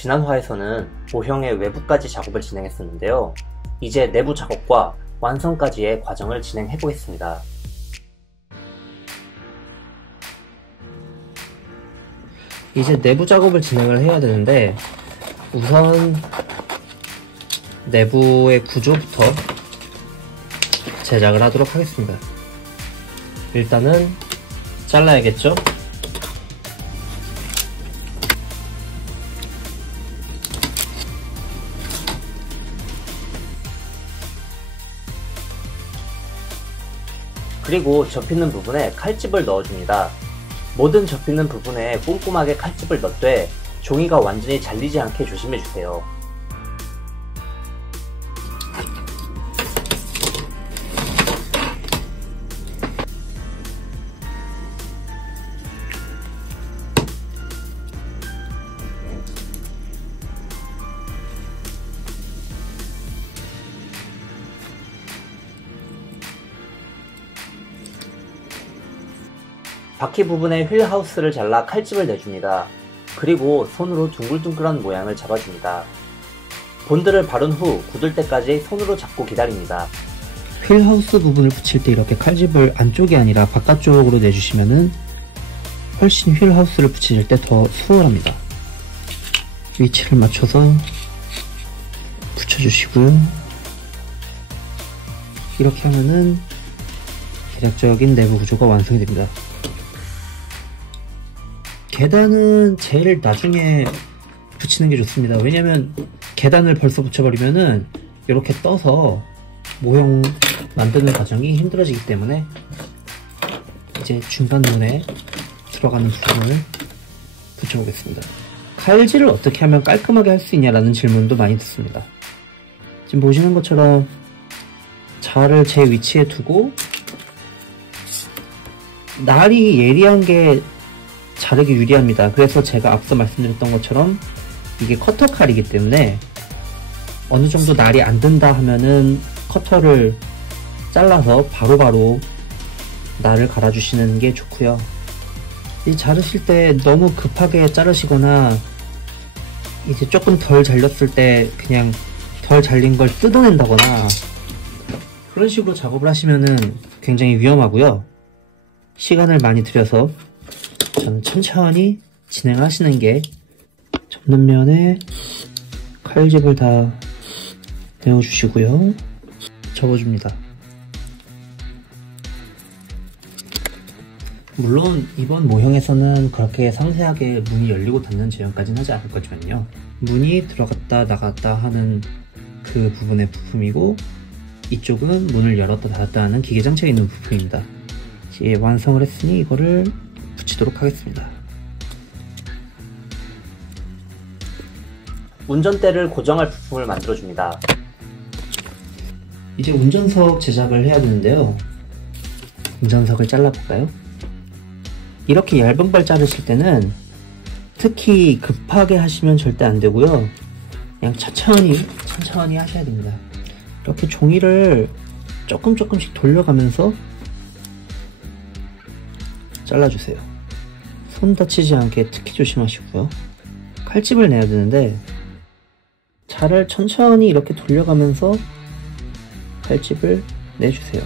지난 화에서는 모형의 외부까지 작업을 진행했었는데요. 이제 내부 작업과 완성까지의 과정을 진행해 보겠습니다. 이제 내부 작업을 진행을 해야 되는데, 우선 내부의 구조부터 제작을 하도록 하겠습니다. 일단은 잘라야겠죠? 그리고 접히는 부분에 칼집을 넣어줍니다. 모든 접히는 부분에 꼼꼼하게 칼집을 넣되 종이가 완전히 잘리지 않게 조심해주세요. 바퀴 부분에 휠 하우스를 잘라 칼집을 내줍니다. 그리고 손으로 둥글둥글한 모양을 잡아줍니다. 본드를 바른 후 굳을 때까지 손으로 잡고 기다립니다. 휠 하우스 부분을 붙일 때 이렇게 칼집을 안쪽이 아니라 바깥쪽으로 내주시면은 훨씬 휠 하우스를 붙이실 때 더 수월합니다. 위치를 맞춰서 붙여주시고요. 이렇게 하면은 대략적인 내부 구조가 완성이 됩니다. 계단은 제일 나중에 붙이는 게 좋습니다. 왜냐면 계단을 벌써 붙여버리면은 이렇게 떠서 모형 만드는 과정이 힘들어지기 때문에 이제 중간문에 들어가는 부분을 붙여보겠습니다. 칼질을 어떻게 하면 깔끔하게 할 수 있냐라는 질문도 많이 듣습니다. 지금 보시는 것처럼 자를 제 위치에 두고 날이 예리한 게 자르기 유리합니다. 그래서 제가 앞서 말씀드렸던 것처럼 이게 커터 칼이기 때문에 어느 정도 날이 안 든다 하면은 커터를 잘라서 바로바로 날을 갈아주시는 게 좋고요. 이 자르실 때 너무 급하게 자르시거나 이제 조금 덜 잘렸을 때 그냥 덜 잘린 걸 뜯어낸다거나 그런 식으로 작업을 하시면은 굉장히 위험하고요. 시간을 많이 들여서 저는 천천히 진행하시는 게 접는 면에 칼집을 다 내어주시고요. 접어줍니다. 물론 이번 모형에서는 그렇게 상세하게 문이 열리고 닫는 제형까지는 하지 않을 거지만요. 문이 들어갔다 나갔다 하는 그 부분의 부품이고 이쪽은 문을 열었다 닫았다 하는 기계 장치가 있는 부품입니다. 이제 완성을 했으니 이거를 붙이도록 하겠습니다. 운전대를 고정할 부품을 만들어줍니다. 이제 운전석 제작을 해야 되는데요. 운전석을 잘라볼까요? 이렇게 얇은 발 자르실 때는 특히 급하게 하시면 절대 안 되고요. 그냥 천천히 하셔야 됩니다. 이렇게 종이를 조금씩 돌려가면서 잘라주세요. 손 다치지 않게 특히 조심하시고요. 칼집을 내야 되는데 자를 천천히 이렇게 돌려가면서 칼집을 내주세요.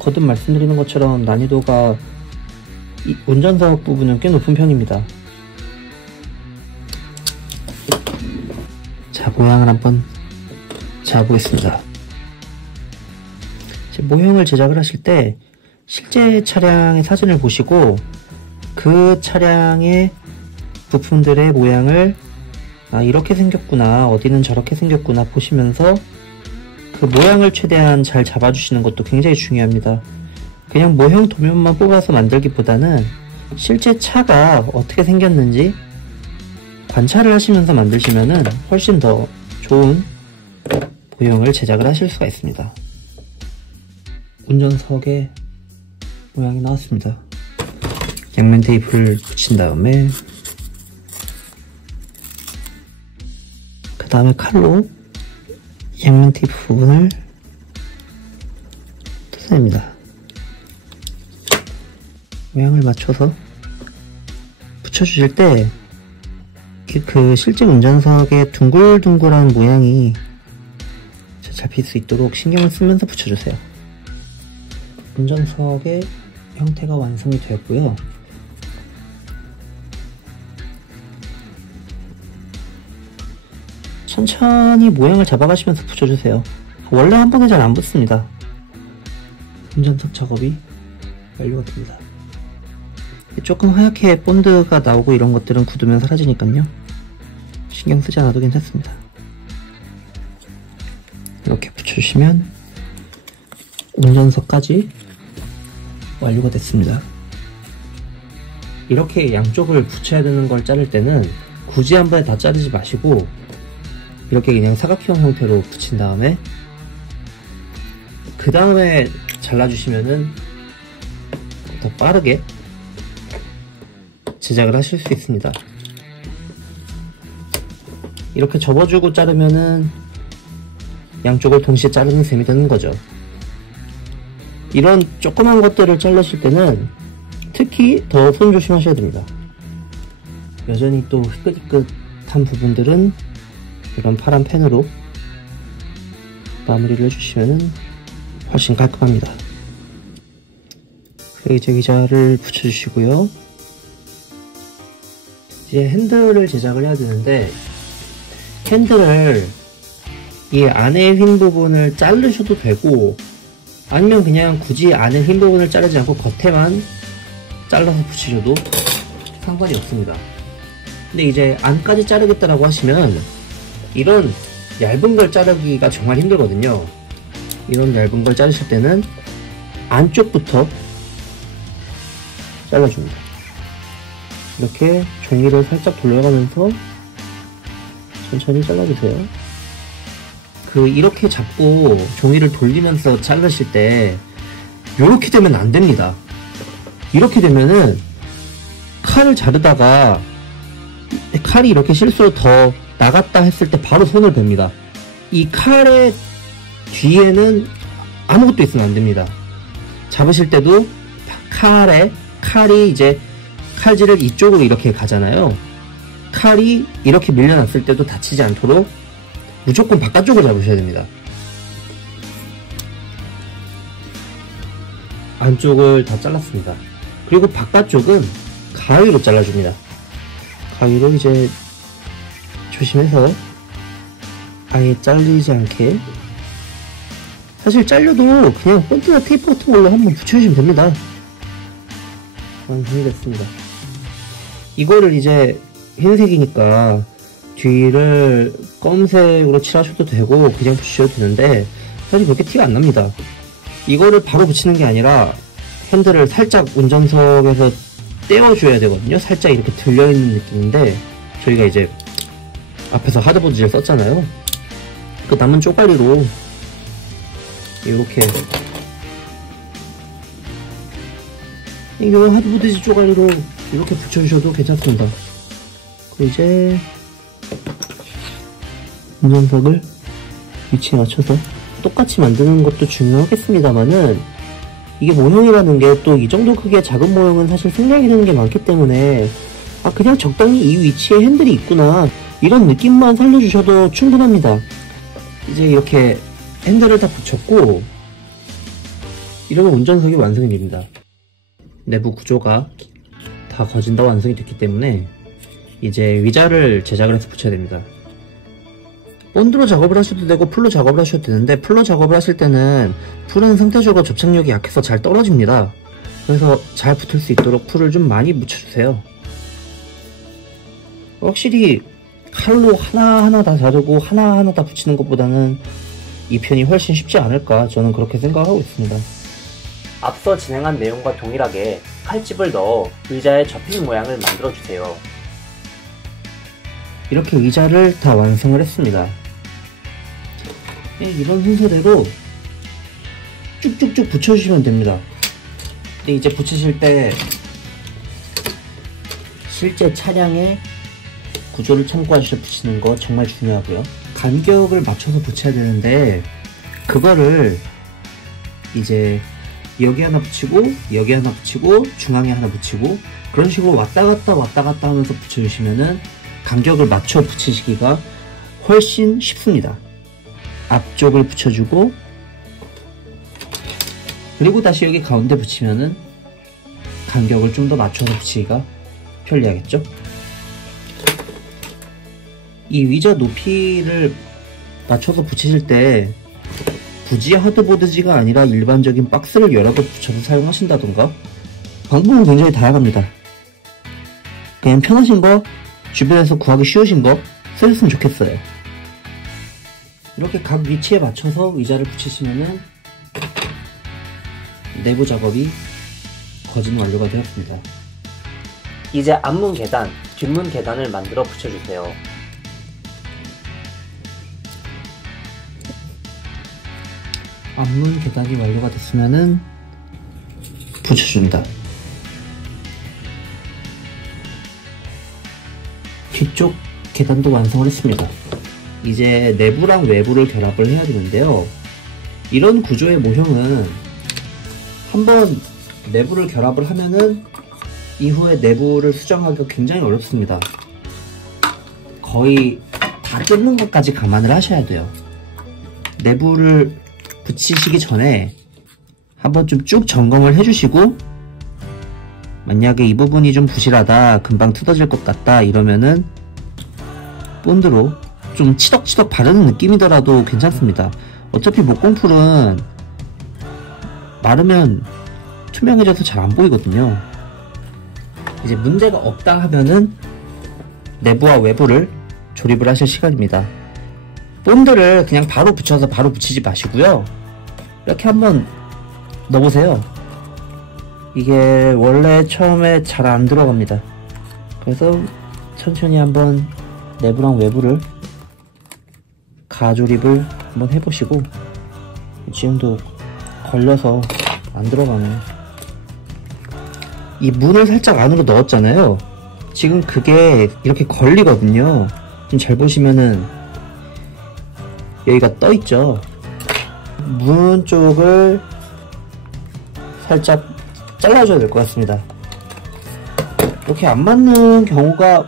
거듭 말씀드리는 것처럼 난이도가 이 운전석 부분은 꽤 높은 편입니다. 자, 모양을 한번 잡아보겠습니다. 모형을 제작을 하실 때 실제 차량의 사진을 보시고 그 차량의 부품들의 모양을 이렇게 생겼구나, 어디는 저렇게 생겼구나 보시면서 그 모양을 최대한 잘 잡아주시는 것도 굉장히 중요합니다. 그냥 모형 도면만 뽑아서 만들기보다는 실제 차가 어떻게 생겼는지 관찰을 하시면서 만드시면은 훨씬 더 좋은 모형을 제작을 하실 수가 있습니다. 운전석의 모양이 나왔습니다. 양면 테이프를 붙인 다음에 그 다음에 칼로 양면 테이프 부분을 뜯어냅니다. 모양을 맞춰서 붙여주실 때 그 실제 운전석에 둥글둥글한 모양이 잡힐 수 있도록 신경을 쓰면서 붙여주세요. 운전석의 형태가 완성이 되었고요. 천천히 모양을 잡아가시면서 붙여주세요. 원래 한 번에 잘 안 붙습니다. 운전석 작업이 완료가 됩니다. 조금 하얗게 본드가 나오고 이런 것들은 굳으면 사라지니까요. 신경 쓰지 않아도 괜찮습니다. 이렇게 붙여주시면 운전석까지 완료가 됐습니다. 이렇게 양쪽을 붙여야 되는 걸 자를 때는 굳이 한 번에 다 자르지 마시고 이렇게 그냥 사각형 형태로 붙인 다음에 그 다음에 잘라주시면은 더 빠르게 제작을 하실 수 있습니다. 이렇게 접어주고 자르면은 양쪽을 동시에 자르는 셈이 되는 거죠. 이런 조그만 것들을 자르실 때는 특히 더 손 조심하셔야 됩니다. 여전히 또 희끗희끗한 부분들은 이런 파란 펜으로 마무리를 해주시면 훨씬 깔끔합니다. 그리고 이제 의자를 붙여주시고요. 이제 핸들을 제작을 해야 되는데 핸들을 이 안에 흰 부분을 자르셔도 되고 아니면 그냥 굳이 안에 흰 부분을 자르지 않고 겉에만 잘라서 붙이셔도 상관이 없습니다. 근데 이제 안까지 자르겠다라고 하시면 이런 얇은 걸 자르기가 정말 힘들거든요. 이런 얇은 걸 자르실 때는 안쪽부터 잘라줍니다. 이렇게 종이를 살짝 돌려가면서 천천히 잘라주세요. 이렇게 잡고 종이를 돌리면서 자르실 때 이렇게 되면 안 됩니다. 이렇게 되면은 칼을 자르다가 칼이 이렇게 실수로 더 나갔다 했을 때 바로 손을 댑니다. 이 칼의 뒤에는 아무것도 있으면 안 됩니다. 잡으실 때도 칼이 이제 칼질을 이쪽으로 이렇게 가잖아요. 칼이 이렇게 밀려났을 때도 다치지 않도록 무조건 바깥쪽을 잡으셔야 됩니다. 안쪽을 다 잘랐습니다. 그리고 바깥쪽은 가위로 잘라줍니다. 가위로 이제 조심해서 아예 잘리지 않게, 사실 잘려도 그냥 본드나 테이프 같은 걸로 한번 붙여주시면 됩니다. 완성이 됐습니다. 이거를 이제 흰색이니까 뒤를 검은색으로 칠하셔도 되고 그냥 붙이셔도 되는데 사실 그렇게 티가 안 납니다. 이거를 바로 붙이는 게 아니라 핸들을 살짝 운전석에서 떼어줘야 되거든요. 살짝 이렇게 들려있는 느낌인데 저희가 이제 앞에서 하드보드질 썼잖아요. 그 남은 쪼가리로 이렇게 이 하드보드질 쪼가리로 이렇게 붙여주셔도 괜찮습니다. 그리고 이제 운전석을 위치에 맞춰서 똑같이 만드는 것도 중요하겠습니다만은 이게 모형이라는 게 또 이 정도 크기의 작은 모형은 사실 생략이 되는 게 많기 때문에 그냥 적당히 이 위치에 핸들이 있구나 이런 느낌만 살려주셔도 충분합니다. 이제 이렇게 핸들을 다 붙였고 이러면 운전석이 완성이 됩니다. 내부 구조가 다 거진 다 완성이 됐기 때문에 이제 의자를 제작을 해서 붙여야 됩니다. 본드로 작업을 하셔도 되고 풀로 작업을 하셔도 되는데 풀로 작업을 하실 때는 풀은 상대적으로 접착력이 약해서 잘 떨어집니다. 그래서 잘 붙을 수 있도록 풀을 좀 많이 묻혀주세요. 확실히 칼로 하나하나 다 자르고 하나하나 다 붙이는 것보다는 이 편이 훨씬 쉽지 않을까 저는 그렇게 생각하고 있습니다. 앞서 진행한 내용과 동일하게 칼집을 넣어 의자에 접힌 모양을 만들어주세요. 이렇게 의자를 다 완성을 했습니다. 이런 순서대로 쭉쭉쭉 붙여주시면 됩니다. 근데 이제 붙이실 때 실제 차량의 구조를 참고하셔서 붙이는 거 정말 중요하고요. 간격을 맞춰서 붙여야 되는데 그거를 이제 여기 하나 붙이고 여기 하나 붙이고 중앙에 하나 붙이고 그런 식으로 왔다 갔다 하면서 붙여주시면은 간격을 맞춰 붙이시기가 훨씬 쉽습니다. 앞쪽을 붙여주고 그리고 다시 여기 가운데 붙이면은 간격을 좀 더 맞춰서 붙이기가 편리하겠죠? 이 의자 높이를 맞춰서 붙이실 때 굳이 하드보드지가 아니라 일반적인 박스를 여러 개 붙여서 사용하신다던가 방법은 굉장히 다양합니다. 그냥 편하신 거, 주변에서 구하기 쉬우신 거 쓰셨으면 좋겠어요. 이렇게 각 위치에 맞춰서 의자를 붙이시면은 내부 작업이 거진 완료가 되었습니다. 이제 앞문 계단, 뒷문 계단을 만들어 붙여주세요. 앞문 계단이 완료가 됐으면은 붙여줍니다. 뒤쪽 계단도 완성을 했습니다. 이제 내부랑 외부를 결합을 해야 되는데요. 이런 구조의 모형은 한번 내부를 결합을 하면은 이후에 내부를 수정하기가 굉장히 어렵습니다. 거의 다 뜯는 것까지 감안을 하셔야 돼요. 내부를 붙이시기 전에 한번 좀 쭉 점검을 해주시고 만약에 이 부분이 좀 부실하다, 금방 뜯어질 것 같다 이러면은 본드로 좀 치덕치덕 바르는 느낌이더라도 괜찮습니다. 어차피 목공풀은 마르면 투명해져서 잘 안 보이거든요. 이제 문제가 없다 하면은 내부와 외부를 조립을 하실 시간입니다. 본드를 그냥 바로 붙여서 바로 붙이지 마시고요. 이렇게 한번 넣어보세요. 이게 원래 처음에 잘 안 들어갑니다. 그래서 천천히 한번 내부랑 외부를 가조립을 한번 해보시고 지금도 걸려서 안 들어가네요. 이 문을 살짝 안으로 넣었잖아요. 지금 그게 이렇게 걸리거든요. 좀 잘 보시면은 여기가 떠있죠. 문 쪽을 살짝 잘라줘야 될 것 같습니다. 이렇게 안 맞는 경우가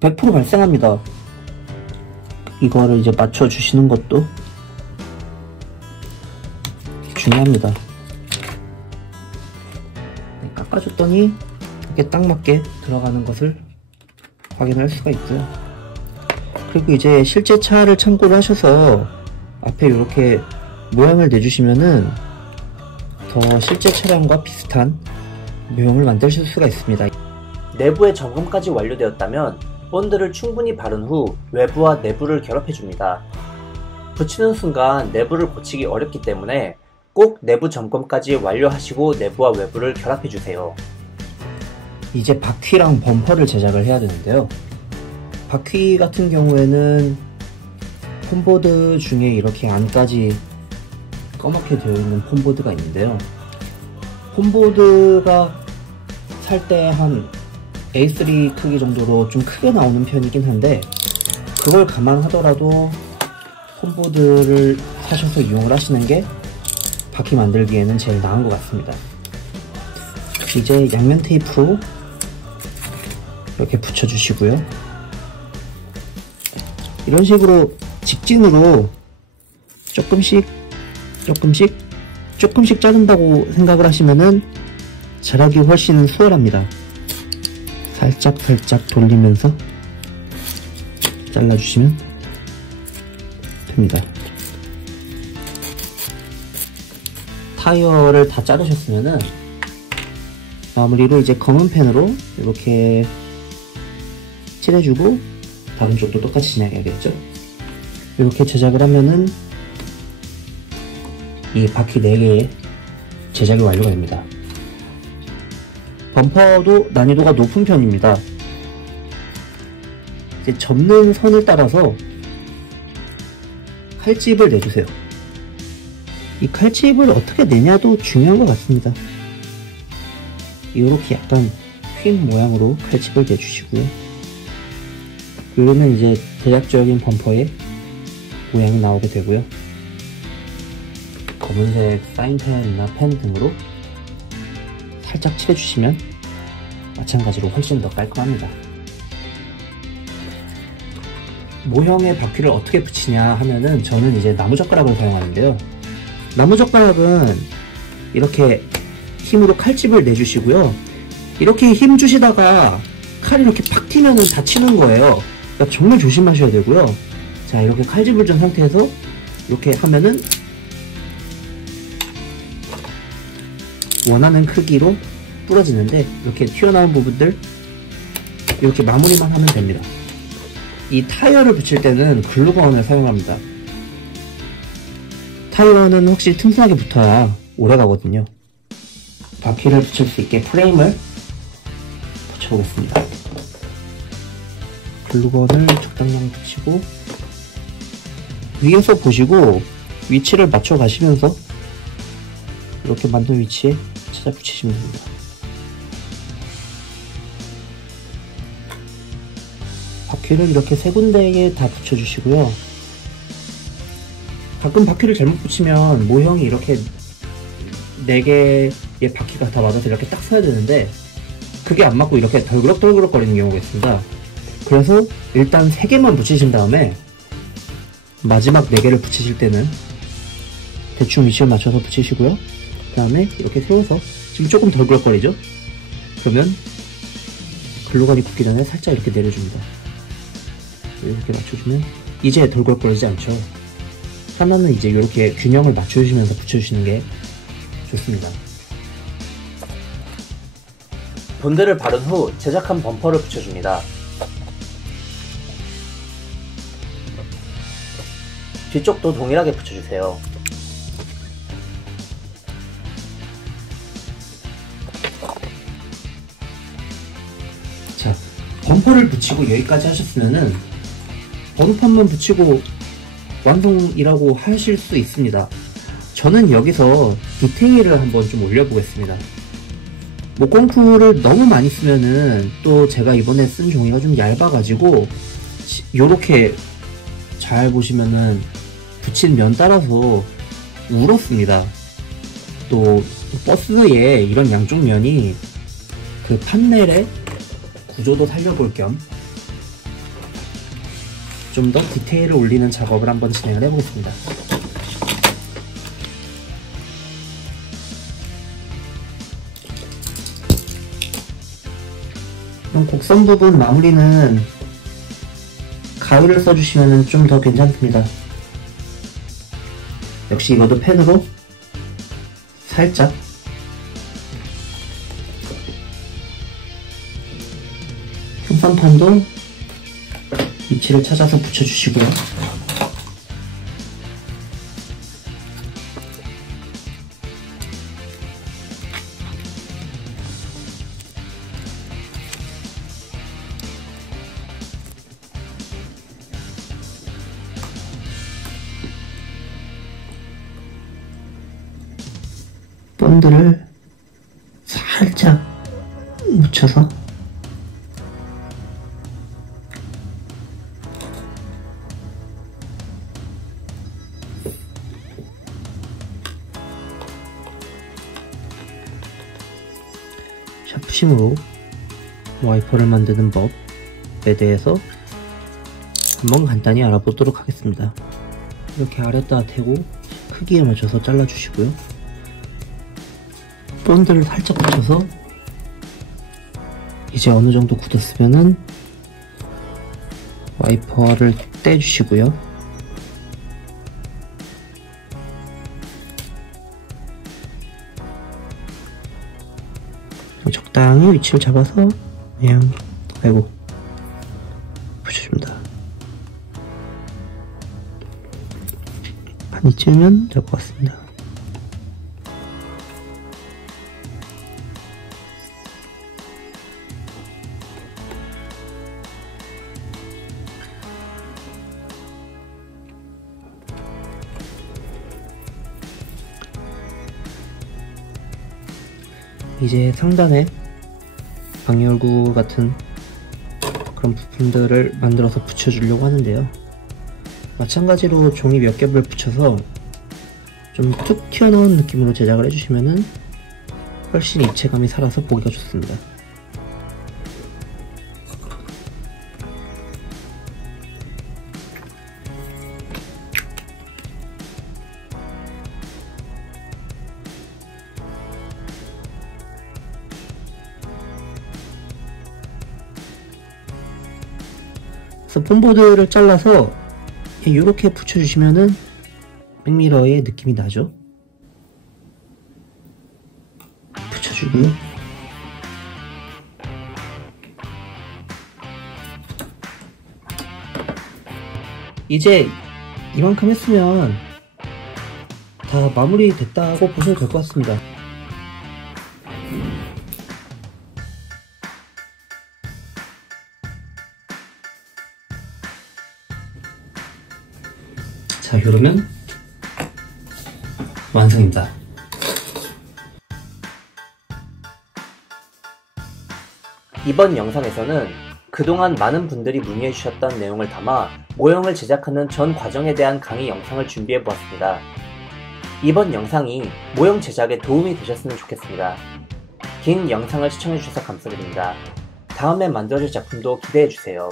100% 발생합니다. 이거를 이제 맞춰주시는 것도 중요합니다. 깎아줬더니 이게 딱 맞게 들어가는 것을 확인할 수가 있고요. 그리고 이제 실제 차를 참고를 하셔서 앞에 이렇게 모양을 내주시면은 더 실제 차량과 비슷한 모형을 만드실 수가 있습니다. 내부의 점검까지 완료되었다면 본드를 충분히 바른 후 외부와 내부를 결합해줍니다. 붙이는 순간 내부를 고치기 어렵기 때문에 꼭 내부 점검까지 완료하시고 내부와 외부를 결합해주세요. 이제 바퀴랑 범퍼를 제작을 해야 되는데요. 바퀴 같은 경우에는 폼보드 중에 이렇게 안까지 검게 되어 있는 폼보드가 있는데요. 폼보드가 살 때 한 A3 크기 정도로 좀 크게 나오는 편이긴 한데 그걸 감안하더라도 폼보드를 사셔서 이용을 하시는 게 바퀴 만들기에는 제일 나은 것 같습니다. 이제 양면 테이프로 이렇게 붙여주시고요. 이런 식으로 직진으로 조금씩 자른다고 생각을 하시면은 자르기 훨씬 수월합니다. 살짝 돌리면서 잘라주시면 됩니다. 타이어를 다 자르셨으면은 마무리로 이제 검은 펜으로 이렇게 칠해주고 다른 쪽도 똑같이 진행해야겠죠. 이렇게 제작을 하면은 이 바퀴 4개의 제작이 완료가 됩니다. 범퍼도 난이도가 높은 편입니다. 이제 접는 선을 따라서 칼집을 내주세요. 이 칼집을 어떻게 내냐도 중요한 것 같습니다. 이렇게 약간 휜 모양으로 칼집을 내주시고요. 그러면 이제 대략적인 범퍼의 모양이 나오게 되고요. 검은색 사인펜이나 펜 등으로 살짝 칠해주시면 마찬가지로 훨씬 더 깔끔합니다. 모형의 바퀴를 어떻게 붙이냐 하면은 저는 이제 나무젓가락을 사용하는데요. 나무젓가락은 이렇게 힘으로 칼집을 내주시고요. 이렇게 힘 주시다가 칼이 이렇게 팍 튀면은 다치는 거예요. 그러니까 정말 조심하셔야 되고요. 자, 이렇게 칼집을 준 상태에서 이렇게 하면은 원하는 크기로 부러지는데, 이렇게 튀어나온 부분들 이렇게 마무리만 하면 됩니다. 이 타이어를 붙일 때는 글루건을 사용합니다. 타이어는 확실히 튼튼하게 붙어야 오래 가거든요. 바퀴를 붙일 수 있게 프레임을 붙여보겠습니다. 글루건을 적당량 붙이고, 위에서 보시고 위치를 맞춰 가시면서 이렇게 만든 위치에 찾아 붙이시면 됩니다. 바퀴를 이렇게 세 군데에 다 붙여주시고요. 가끔 바퀴를 잘못 붙이면 모형이 이렇게 4개의 바퀴가 다 맞아서 이렇게 딱 서야 되는데, 그게 안 맞고 이렇게 덜그럭덜그럭 거리는 경우가 있습니다. 그래서 일단 3개만 붙이신 다음에 마지막 4개를 붙이실 때는 대충 위치를 맞춰서 붙이시고요. 그 다음에 이렇게 세워서, 지금 조금 덜그럭거리죠? 그러면 글루건이 굳기 전에 살짝 이렇게 내려줍니다. 이렇게 맞춰주면 이제 덜그럭거리지 않죠. 하나는 이제 이렇게 균형을 맞춰주시면서 붙여주시는 게 좋습니다. 본드를 바른 후 제작한 범퍼를 붙여줍니다. 뒤쪽도 동일하게 붙여주세요. 자, 범퍼를 붙이고 여기까지 하셨으면은 번판만 붙이고 완성이라고 하실 수 있습니다. 저는 여기서 디테일을 한번 좀 올려보겠습니다. 목공풀을 너무 많이 쓰면은 또 제가 이번에 쓴 종이가 좀 얇아가지고 요렇게 잘 보시면은 붙인 면 따라서 울었습니다. 또 버스에 이런 양쪽 면이 그 판넬의 구조도 살려볼 겸 좀 더 디테일을 올리는 작업을 한번 진행을 해보겠습니다. 그럼 곡선 부분 마무리는 가위를 써주시면 좀 더 괜찮습니다. 역시 이것도 펜으로 살짝 평상판도 위치를 찾아서 붙여주시고요. 본드를 살짝 묻혀서 샤프심으로 와이퍼를 만드는 법에 대해서 한번 간단히 알아보도록 하겠습니다. 이렇게 아래에다 대고 크기에 맞춰서 잘라주시고요. 본드를 살짝 붙여서 이제 어느 정도 굳었으면은 와이퍼를 떼주시고요. 적당히 위치를 잡아서 그냥 붙여줍니다. 한 이쯤이면 될 것 같습니다. 이제 상단에 방열구 같은 그런 부품들을 만들어서 붙여주려고 하는데요. 마찬가지로 종이 몇 겹을 붙여서 좀 툭 튀어나온 느낌으로 제작을 해주시면은 훨씬 입체감이 살아서 보기가 좋습니다. 그래서 폼보드를 잘라서 이렇게 붙여주시면은 백미러의 느낌이 나죠. 붙여주고요. 이제 이만큼 했으면 다 마무리 됐다고 보셔도 될 것 같습니다. 자, 그러면 완성입니다. 이번 영상에서는 그동안 많은 분들이 문의해 주셨던 내용을 담아 모형을 제작하는 전 과정에 대한 강의 영상을 준비해 보았습니다. 이번 영상이 모형 제작에 도움이 되셨으면 좋겠습니다. 긴 영상을 시청해 주셔서 감사드립니다. 다음에 만들어질 작품도 기대해 주세요.